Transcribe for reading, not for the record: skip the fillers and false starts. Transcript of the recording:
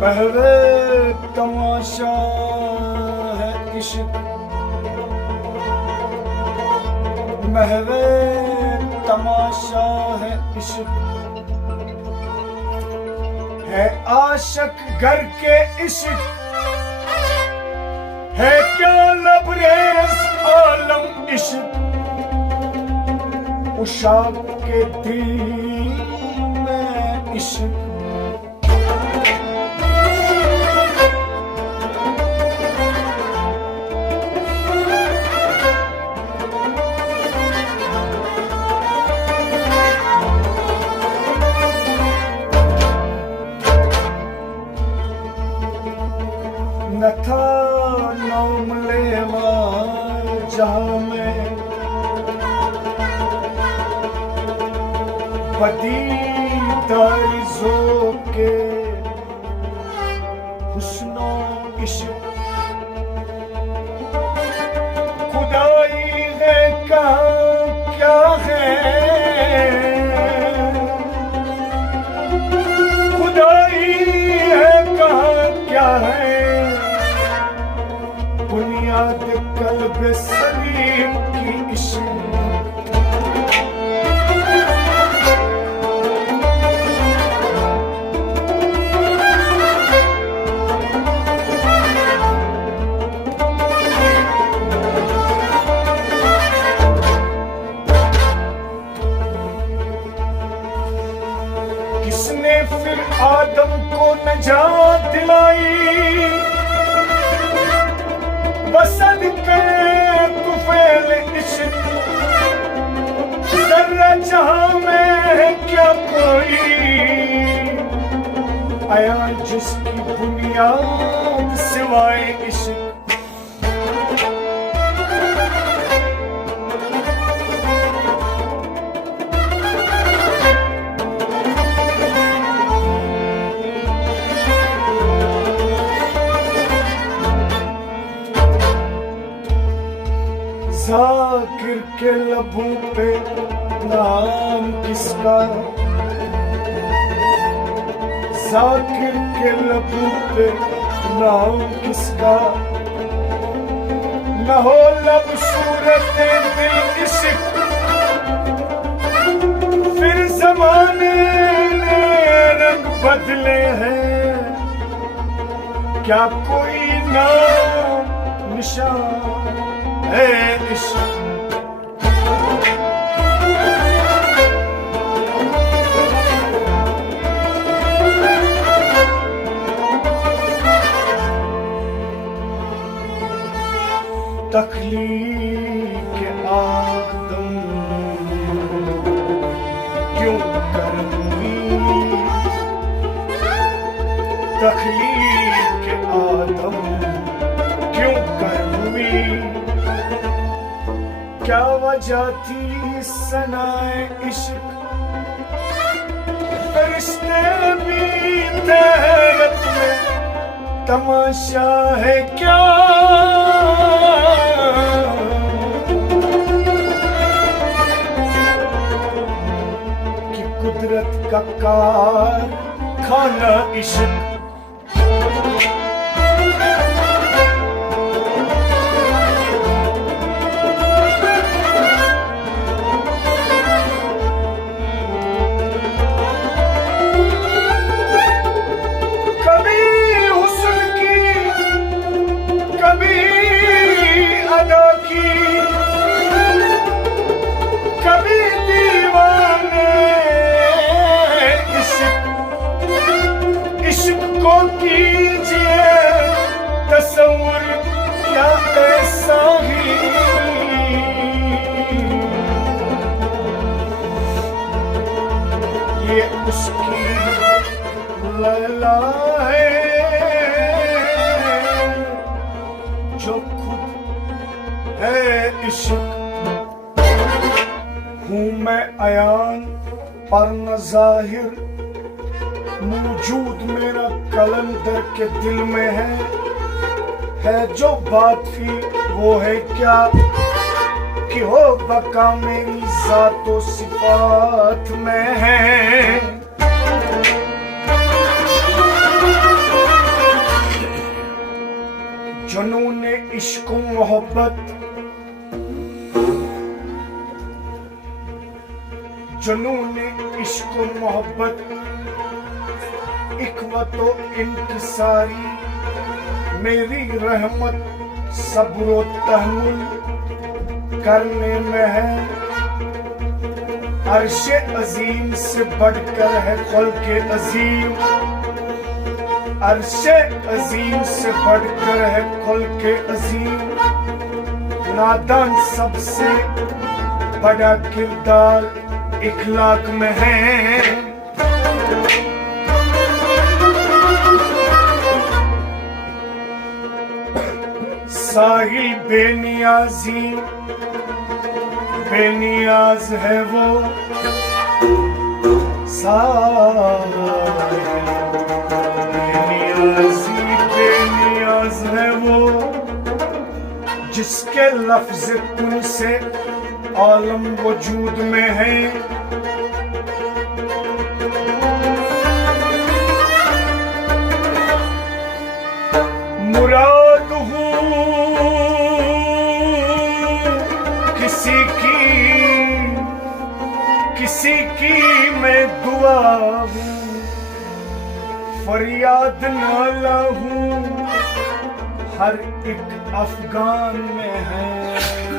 महवे तमाशा है इश्क, महवे तमाशा है इश्क, है आशिक घर के इश्क, है क्या लबरेज आलम इश्क, उशाक के दिल में इश्क। न था नाम लेवा जहां में पदीदार ज़ोक़े हुस्नो इश्क, खुदाई है कहाँ क्या है, खुदाई है कहाँ क्या है, बुनियाद कल्ब सलीम की इश्क। किसने फिर आदम को नजात दिलाई, बसद के तुफैल इश्क, जर्रा जहां में है क्या कोई आया जिसकी बुनियाद सिवाय इश्क। ज़ाकिर के लबों पे नाम किसका, ज़ाकिर के लबों पे नाम किसका, न हो लब सूरत दिल इश्क, फिर ज़माने ने रंग बदले हैं, क्या कोई नाम निशान है इश्क। तख्लीक आदम क्यों करनी, तख्लीक आदम क्यों करनी, क्या वजह थी सनाए इश्क, फरिश्ते भी तहरत में तमाशा है क्या, कि कुदरत का कारखाना इश्क। कभी दीवाने इश्क को कीजिए तसव्वुर, क्या ऐसा ही ये उसकी लैला है जो खुद है इश्क। हूँ मैं अयान पर न ज़ाहिर, मौजूद मेरा कलंदर के दिल में है जो बात थी वो है क्या, कि हो बका मेरी ज़ातो सिफात में है। जुनून इश्क मोहब्बत, जुनून इश्क मोहब्बत, इख्वतो इंकिसारी, मेरी रहमत सब्र तहम्मुल करने में है। अर्शे अजीम से बढ़कर है खुल्के अजीम, अर्शे अजीम से बढ़कर है खुल्के अजीम। नादान सबसे बड़ा किरदार इखलाक में है। साहिल बेनियाजी, बेनियाज है वो, साहिल बेनियाजी बेनियाज है वो, जिसके लफ्ज कुन से आलम वजूद में है। मुराद हूँ किसी की मैं दुआ हूँ, फरियाद नाला हूँ, हर एक अफगान में है।